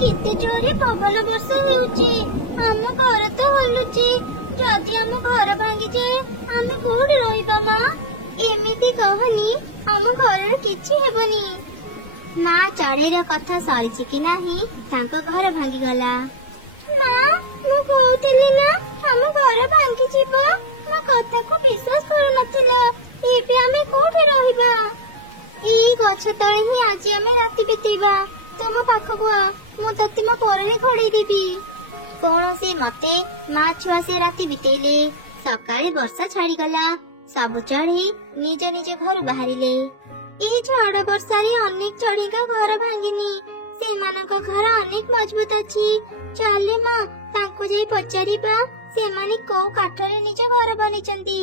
केते जोरे पवन वर्षा हेउची हम घर तो हलुची जदि हम घर भांगी जाए आमे कोड रहिबा मां एमिति कहनी हम घर किछि हेबनी। मां चढ़ेर कथा सरीची कि नाही तांको घर भांगी गला। मां मु कहउतली ना हम घर भांगी जीवो मो कथा को विश्वास करू नथिला एबे आमे कोठे रहिबा ई गछ तळे ही आज आमे राति बितेबा तुम पाखकु आ मु तते मो परले खड़ेई देबी। कोनोसी मते मां छुआ से राति बितेले सकाळे वर्षा छाड़ी गला सब चढ़ी निज निज घर बाहरिले। ई झड़ वर्षा रे अनेक चढ़ीका घर भांगिनी सेमानक घर अनेक मजबूत अछि चले मां तांको जे पचारिबा सेमाने को काठरे निज घर बनिचंती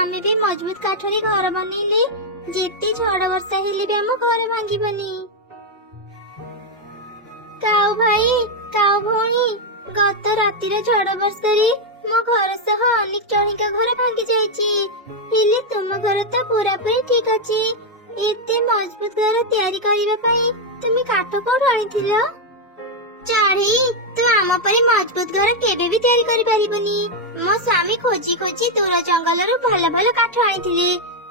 आमे भी मजबूत काठरे घर बनेले जेते झड़ वर्षा हेले भी हम घर भांगिबनी। काऊ भाई काऊ भौणी गत रातिर झड़ वर्षा रे मो घर सह अनेक चढ़ीका घर भांगी जाईची हेले तुम घर तो पूरा पूरी ठीक अछि एते मजबूत घर तैयारी करिबा पई तुमी काठ कोड आनिथिलो चाढ़ी तू आम परी मजबूत घर केबे भी तैयारी करि परिबनी मो स्वामी खोजी खोजी तोरा जंगल रु भल भल काठ आनिथिले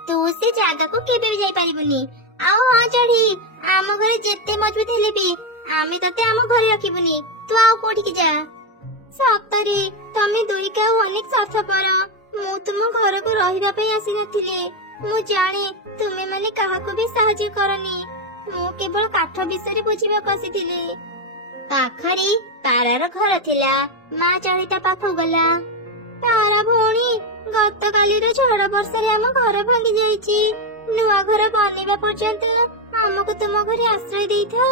तू से जागा को केबे भी जाई परिबनी। आउ हां चाढ़ी आम घर जेते मजबूत हेले भी आमे तते आम घर रखिबनी तू आउ कोठी के जा। सतरे तमे दुई का अनेक स्वार्थपर मु तुम घर को रहिबा पई आसी नथिले मु जाने तुमे माने काहा को भी सहायता करनी मु केवल काठ विषय बुझिबा कसिथिले। पाखरी तारार घर थिला मां चढ़ीता पाखु गला। तारा भौणी गत काली रे झड़ वर्षा रे हम घर भांगी जाईची नुआ घर बनेबा पर्यंत हमको तुम घरे आश्रय देइथो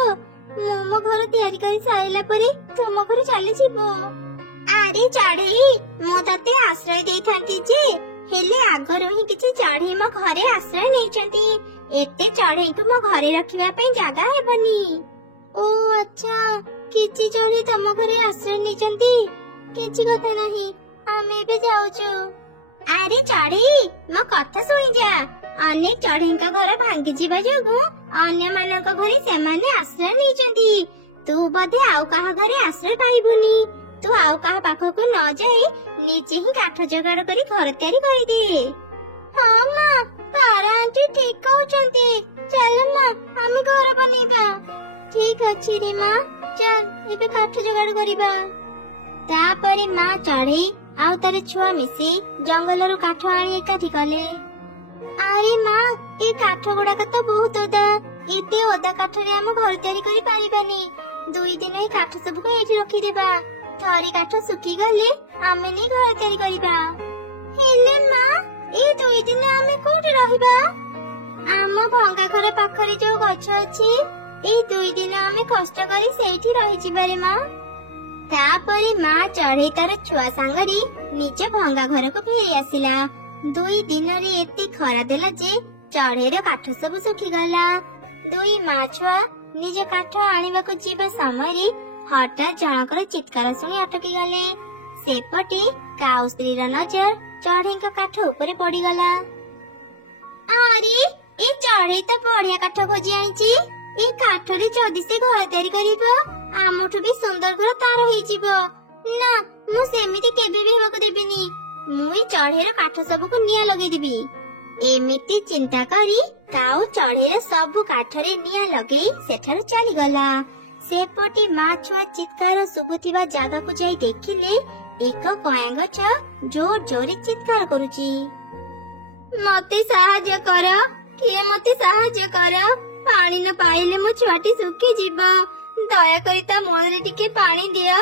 मो घर तैयारी करी साइला परे तुम घर चली जीवो। अरे चढ़ई मो तते आश्रय देइथांती जे हेले आगरो ही किछि चढ़ई मो घरे आश्रय नैचंती एते चढ़ई को मो घरे रखिबा पई जागा हेबनी। ओ अच्छा किछि चढ़ई तुम घरे आश्रय नैचंती किछि कथा नाही आमे बे जाउछु। अरे चढ़ई मो कथा सुनि जा अनेक चढ़ई का घर भांगी जीवा जोगु अन्य मानक घरे सेमाने आश्रय नैचंती तू बदे आउ काहा घरे आश्रय पाइबुनी तू आउ काहा पाखको न जाई निजे ही काठ जगाड़ करी घर तैयारी करि दे। हां मां तारा आंटी ठीक कहउचंती चल मां हम घर बनेबा। ठीक अछि रे मां चल एबे काठ जगाड़ करिबा। तापरे मां चढ़ई आउ तारे छुआ मिसी जंगल रु काठ आनी एकाठी कले। अरे मां ए काठ गुड़ाक तो बहुत ओदा एते ओदा काठ रे हम घर तैयारी करि पारिबानी दुई दिन ए काठ सब को एठी रखि देबा थरी काठ सुखी गले आमे नै घर तैयारी करिबा। हेले मां ए दुई दिन आमे कोठी रहिबा आम भंगा घर पाखरे जो गछ अछि ए दुई दिन आमे कष्ट करी सेठी रहि जिबारे मां। तापरे मां चढ़ई तार छुआ सांगरी निजे भंगा घर को फेरी आसिला दुई दिन रे एते खरा देला जे चढ़ईर काठ सब सुखी गला। दुई मां छुआ निजे काठ आनिबा को जीवा समय हठात जनकर चित्कार सुनी अटकी गले सेपटे काऊ स्त्रीर नजर चढ़ई का काठ ऊपर पड़ी गला। अरे ए चढ़ई तो बढ़िया काठ खोजी आईची ए काठ रे जदी से घर तैयारी करिबो आमठु भी सुंदर घर तार होई जीवो ना मु सेमिति केबे भी हेबाको देबिनी मुई चढ़ईर काठ सब को निया लगे दिबी। एमिति चिंता करी काऊ चढ़ईर सब काठ रे निया लगे सेठार चली गला। सेपटे मां छुआ चित्कार सुबुथिबा जागा को जाई देखिले एक कया गछ जोर जोरे चित्कार करूची मते सहाय्य कर किए मते सहाय्य कर पानी न पाइले मो छुआटी सुखी जीवा दया करी ता मोरे टिके पानी दिया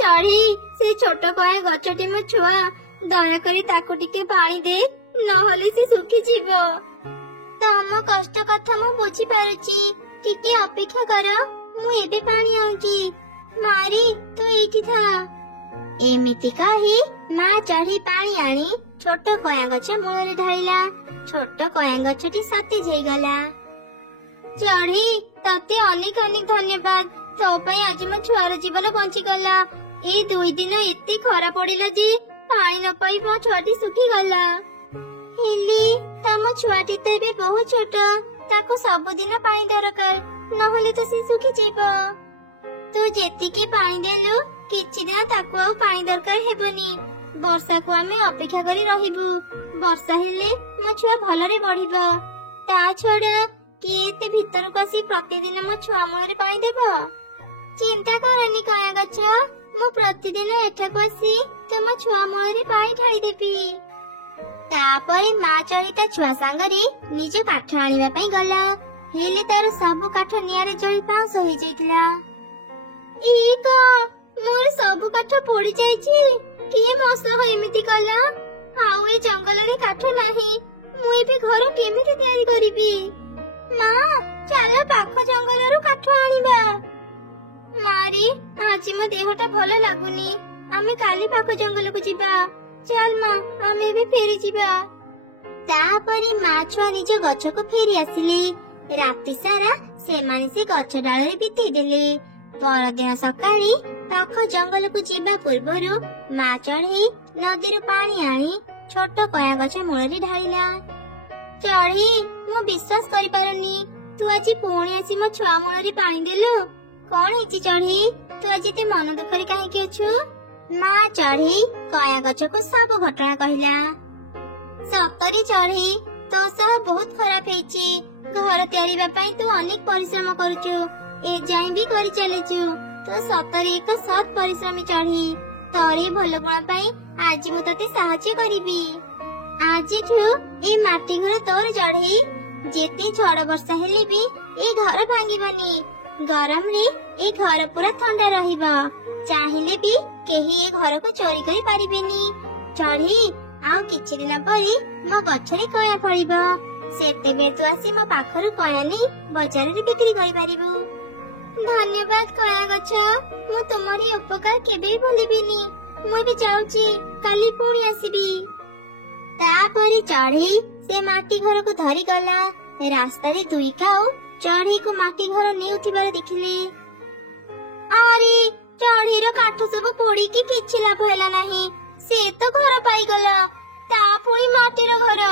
चढ़ी से छोट कया गछटी मो छुआ दया करी ताको टिके पानी दे नहले से सुखी जीवो। तम कष्ट कथा मु बुझी पारुची टिके अपेक्षा कर मु एबे पानी आउची मारी तू एठी था। एमिति कही मां चढ़ी पानी आनी छोट कया गछ मूଳରେ ढालिला छोट कया गछटी सतेज हेई गला। चढ़ी तते अनेक अनेक धन्यवाद तो पई आज मो छुआर जीवन बंची गला ए दुई दिन एते खरा पड़िला जे पानी न पाई मो छुआटी सुखी गला। हेली तम छुआटी तो एबे बहुत छोट ताको सब दिन पानी दरकार नहले तो से सुखी जीव। ତୁ ଯେତିକି ପାଣି ଦେଲୁ କିଛି ଦିନ ତାକୁ ଆଉ ପାଣି ଦରକାର ହେବନି। ବର୍ଷାକୁ ଆମେ ଅପେକ୍ଷା କରି ରହିବୁ। ବର୍ଷା ହେଲେ ମୋ ଛୁଆ ଭଲରେ ବଢିବ। ତା ଛଡା କିଏ ଏତେ ଭିତରକୁ ଆସି ପ୍ରତିଦିନ ମୋ ଛୁଆ ମୂଳରେ ପାଣି ଦେବ? ଚିନ୍ତା କରନି କୟା ଗଛ, ମୁଁ ପ୍ରତିଦିନ ଏଠାକୁ ଆସି ତମ ଛୁଆ ମୂଳରେ ପାଣି ଢାଳିଦେବି। ତାପରେ ମା ଚଢେଇ ତା ଛୁଆ ସାଙ୍ଗରେ ନିଜ କାଠ ଆଣିବା ପାଇଁ ଗଲା। ହେଲେ ତାର ସବୁ କାଠ ନିଆଁରେ ଜଳି ପାଉଁଶ ହେଇଯାଇଥିଲା। ମୋର ସବୁ କାଠ ପୋଡି ଯାଇଛି। କିଏ ମୋ ସହ ଏମିତି କଲା? ଆଉ ଏ ଜଙ୍ଗଲରେ କାଠ ନାହିଁ। ମୁଁ ଏବେ ଘର କେମିତି ତିଆରି କରିବି? ମା, ଚାଲ ପାଖ ଜଙ୍ଗଲରୁ କାଠ ଆଣିବା। ମାରି, ଆଜି ମୋ ଦେହଟା ଭଲ ଲାଗୁନି। ଆମେ କାଲି ପାଖ ଜଙ୍ଗଲକୁ ଯିବା। ଚାଲ ମା, ଆମେ ଏବେ ଫେରି ଯିବା। ତାପରେ ମା ଛୁଆ ନିଜ ଗଛକୁ ଫେରି ଆସିଲେ। ରାତି ସାରା ସେମାନେ ସେ ଗଛ ଡାଳରେ ବିତେଇ ଦେଲେ। ପରଦିନ ସକାଳେ ପାଖ ଜଙ୍ଗଲକୁ ଯିବା ପୂର୍ବରୁ ମା ଚଢେଇ ନଦୀରୁ ପାଣି ଆଣି ଛୋଟ କୟା ଗଛ ମୂଳରେ ଢାଳିଲା। ଚଢେଇ, ମୁଁ ବିଶ୍ୱାସ କରିପାରୁନି, ତୁ ଆଜି ପୁଣି ଆସି ମୋ ଛୁଆ ମୂଳରେ ପାଣି ଦେଲୁ। କଣ ହେଇଛି ଚଢେଇ? ତୁ ଆଜି ଏତେ ମନ ଦୁଃଖରେ କାହିଁକି ଅଛୁ? ମା ଚଢେଇ କୟା ଗଛକୁ ସବୁ ଘଟଣା କହିଲା। ସତରେ ଚଢେଇ, ତୋ ସହ ବହୁତ ଖରାପ ହେଇଛି। ଘର ତିଆରିବା ପାଇଁ ତୁ ଅନେକ ପରିଶ୍ରମ କରୁଛୁ, ଏ ଯାଏଁ ବି କରି ଚାଲିଛୁ। ତୁ ସତରେ ଏକ ସତ୍ ପରିଶ୍ରମୀ ଚଢେଇ। ତୋର ଭଲ ଗୁଣ ପାଇଁ ଆଜି ମୁଁ ତତେ ସାହାଯ୍ୟ କରିବି। ଆଜିଠୁ ଏ ମାଟି ଘର ତୋର ଚଢେଇ। ଯେତେ ଝଡ ବର୍ଷା ହେଲେ ବି ଏ ଘର ଭାଙ୍ଗିବନି। ଗରମରେ ଏ ଘର ପୁରା ଥଣ୍ଡା ରହିବ। ଚାହିଁଲେ ବି କେହି ଏ ଘରକୁ ଚୋରି କରି ପାରିବେନି। ଚଢେଇ, ଆଉ କିଛି ଦିନ ପରେ ମୋ ଗଛରେ କୟା ଫଳିବ। ସେତେବେଳେ ତୁ ଆସି ମୋ ପାଖରୁ କୟା ନେଇ ବଜାରରେ ବିକ୍ରି କରିପାରିବୁ। ଧନ୍ୟବାଦ କୟା ଗଛ, ମୁଁ ତୁମର ଉପକାର କେବେ ଭୁଲିବିନି। ମୁଁ ଏବେ ଯାଉଛି, କାଲି ପୁଣି ଆସିବି। ତାପରେ ଚଢେଇ ସେ ମାଟି ଘରକୁ ଧରିଗଲା। ରାସ୍ତାରେ ଦୁଇ କାଉ ଚଢେଇକୁ ମାଟି ଘର ନେଉଥିବାର ଦେଖିଲେ। ଆରେ, ଚଢେଇର କାଠ ସବୁ ପୋଡିକି କିଛି ଲାଭ ହେଲା ନାହିଁ। ସେ ତ ଘର ପାଇଗଲା, ତା ପୁଣି ମାଟିର ଘର।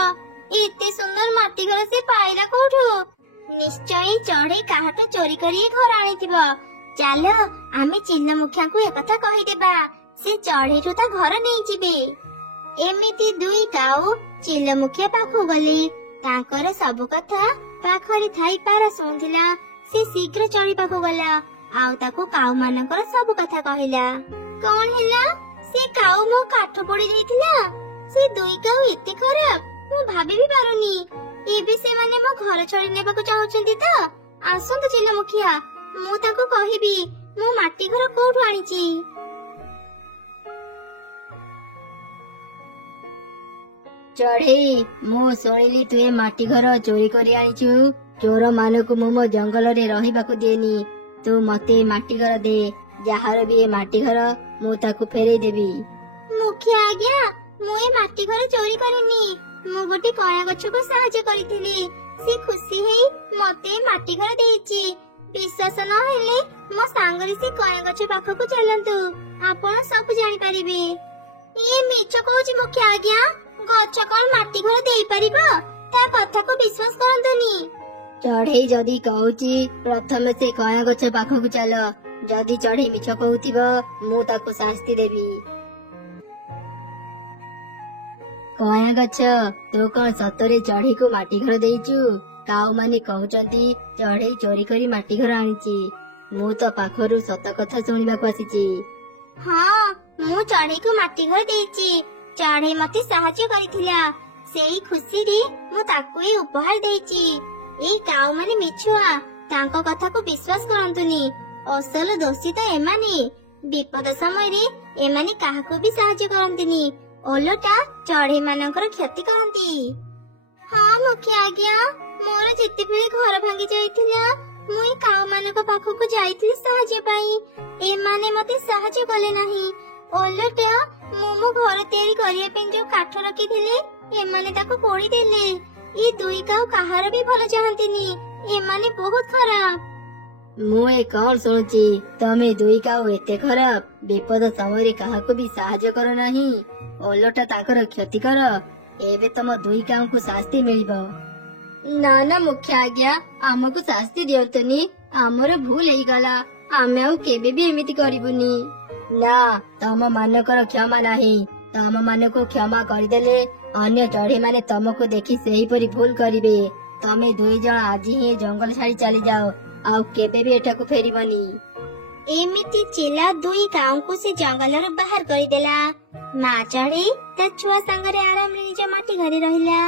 ଏତେ ସୁନ୍ଦର ମାଟି ଘର ସେ ପାଇଲା କୋଉଠୁ? ନିଶ୍ଚୟ ଚଢେଇ କାହାଠୁ ଚୋରି କରି ଏ ଘର ଆଣିଥିବ। ଚାଲ ଆମେ ଚିହ୍ନ ମୁଖିଆଙ୍କୁ ଏକଥା କହିଦେବା। ସେ ଚଢେଇଠୁ ତା ଘର ନେଇଯିବେ। ଏମିତି ଦୁଇ କାଉ ଚିଲ ମୁଖିଆ ପାଖକୁ ଗଲେ। ତାଙ୍କର ସବୁ କଥା ପାଖରେ ଥାଇ ପାରା ଶୁଣୁଥିଲା। ସେ ଶୀଘ୍ର ଚଢେଇ ପାଖକୁ ଗଲା ଆଉ ତାକୁ କାଉ ମାନଙ୍କର ସବୁ କଥା କହିଲା। କଣ ହେଲା? ସେ କାଉ ମୋ କାଠ ପୋଡି ଦେଇଥିଲା। ସେ ଦୁଇ କାଉ ଏତେ ଖରାପ, ମୁଁ ଭାବି ବି ପାରୁନି। ଏବେ ସେମାନେ ମୋ ଘର ଛଡେଇ ନେବାକୁ ଚାହୁଁଛନ୍ତି ତ? ଆସନ୍ତୁ ଚିଲ ମୁଖିଆ, ମୁଁ ତାଙ୍କୁ କହିବି ମୁଁ ମାଟି ଘର କୋଉଠୁ ଆଣିଛି। ଚଢେଇ, ମୁଁ ଶୁଣିଲି ତୁ ଏ ମାଟି ଘର ଚୋରି କରି ଆଣିଛୁ। ଚୋର ମାନଙ୍କୁ ମୁଁ ମୋ ଜଙ୍ଗଲରେ ରହିବାକୁ ଦିଏନି। ତୁ ମତେ ମାଟି ଘର ଦେ। ଯାହାର ବି ଏ ମାଟି ଘର ମୁଁ ତାକୁ ଫେରେଇ ଦେବି। ମୁଖିଆ ଆଜ୍ଞା, ମୁଁ ଏ ମାଟି ଘର ଚୋରି କରିନି। ମୁଁ ଗୋଟେ କୟା ଗଛକୁ ସାହାଯ୍ୟ କରିଥିଲି। ସେ ଖୁସି ହେଇ ମତେ ମାଟି ଘର ଦେଇଛି। ବିଶ୍ୱାସ ନହେଲେ ମୋ ସାଙ୍ଗରେ ସେ କୟା ଗଛ ପାଖକୁ ଚାଲନ୍ତୁ, ଆପଣ ସବୁ ଜାଣିପାରିବେ। ଇଏ ମିଛ କହୁଛି ମୁଖିଆ ଆଜ୍ଞା। ଗଛ କଣ ମାଟି ଘର ଦେଇପାରିବ? ତା କଥାକୁ ବିଶ୍ୱାସ କରନ୍ତୁନି। ଚଢେଇ ଯଦି କହୁଛି ପ୍ରଥମେ ସେ କୟା ଗଛ ପାଖକୁ ଚାଲ। ଯଦି ଚଢେଇ ମିଛ କହୁଥିବ ମୁଁ ତାକୁ ଶାସ୍ତି ଦେବି। କୟା ଗଛ, ତୁ କଣ ସତରେ ଚଢେଇକୁ ମାଟି ଘର ଦେଇଛୁ? କାଉ ମାନେ କହୁଛନ୍ତି ଚଢେଇ ଚୋରି କରି ମାଟି ଘର ଆଣିଛି। ମୁଁ ତ ପାଖରୁ ସତ କଥା ଶୁଣିବାକୁ ଆସିଛି। ହଁ, ମୁଁ ଚଢେଇକୁ ମାଟି ଘର ଦେଇଛି। ଚଢେଇ ମତେ ସାହାଯ୍ୟ କରିଥିଲା। ସେଇ ଖୁସିରେ ମୁଁ ତାକୁ ଏ ଉପହାର ଦେଇଛି। ଏଇ କାଉ ମାନେ ମିଛୁଆ, ତାଙ୍କ କଥାକୁ ବିଶ୍ୱାସ କରନ୍ତୁନି। ଅସଲ ଦୋଷୀ ତ ଏମାନେ। ବିପଦ ସମୟରେ ଏମାନେ କାହାକୁ ବି ସାହାଯ୍ୟ କରନ୍ତିନି, ଓଲଟା ଚଢେଇ ମାନଙ୍କର କ୍ଷତି କରନ୍ତି। ହଁ ମୁଖିଆ ଆଜ୍ଞା, ମୋର ଯେତେବେଳେ ଘର ଭାଙ୍ଗି ଯାଇଥିଲା ମୁଁ ଏ କାଉ ମାନଙ୍କ ପାଖକୁ ଯାଇଥିଲି ସାହାଯ୍ୟ ପାଇଁ। ଏମାନେ ମତେ ସାହାଯ୍ୟ କଲେ ନାହିଁ, ଓଲଟା ମୁଁ ମୋ ଘର ତିଆରି କରିବା ପାଇଁ ଯୋଉ କାଠ ରଖିଥିଲି ଏମାନେ ତାକୁ ପୋଡିଦେଲେ। ଏ ଦୁଇ କାଉ କାହାର ବି ଭଲ ଚାହାନ୍ତିନି, ଏମାନେ ବହୁତ ଖରାପ। ମୁଁ ଏ କଣ ଶୁଣୁଛି? ତମେ ଦୁଇ କାଉ ଏତେ ଖରାପ, ବିପଦ ସମୟରେ କାହାକୁ ବି ସାହାଯ୍ୟ କର ନାହିଁ, ଓଲଟା ତାଙ୍କର କ୍ଷତି କର। ଏବେ ତମ ଦୁଇ କାଉଙ୍କୁ ଶାସ୍ତି ମିଳିବ। ନା ନା ମୁଖିଆ ଆଜ୍ଞା, ଆମକୁ ଶାସ୍ତି ଦିଅନ୍ତୁନି। ଆମର ଭୁଲ ହେଇଗଲା, ଆମେ ଆଉ କେବେ ବି ଏମିତି କରିବୁନି। ନା, ତମ ମାନଙ୍କର କ୍ଷମା ନାହିଁ। ତମ ମାନଙ୍କୁ କ୍ଷମା କରିଦେଲେ ଅନ୍ୟ ଚଢେଇ ମାନେ ତମକୁ ଦେଖି ସେହିପରି ଭୁଲ କରିବେ। ତମେ 2 ଜଣ ଆଜି ହିଁ ଜଙ୍ଗଲ ଛାଡି ଚାଲିଯାଅ, ଆଉ କେବେ ବି ଏଠାକୁ ଫେରିବନି। ଏମିତି ଚିଲା 2 କାଉଙ୍କୁ ସେ ଜଙ୍ଗଲରୁ ବାହାର କରିଦେଲା। ମା ଚଢେଇ ତା ଛୁଆ ସାଙ୍ଗରେ ଆରାମରେ ନିଜ ମାଟି ଘରେ ରହିଲା।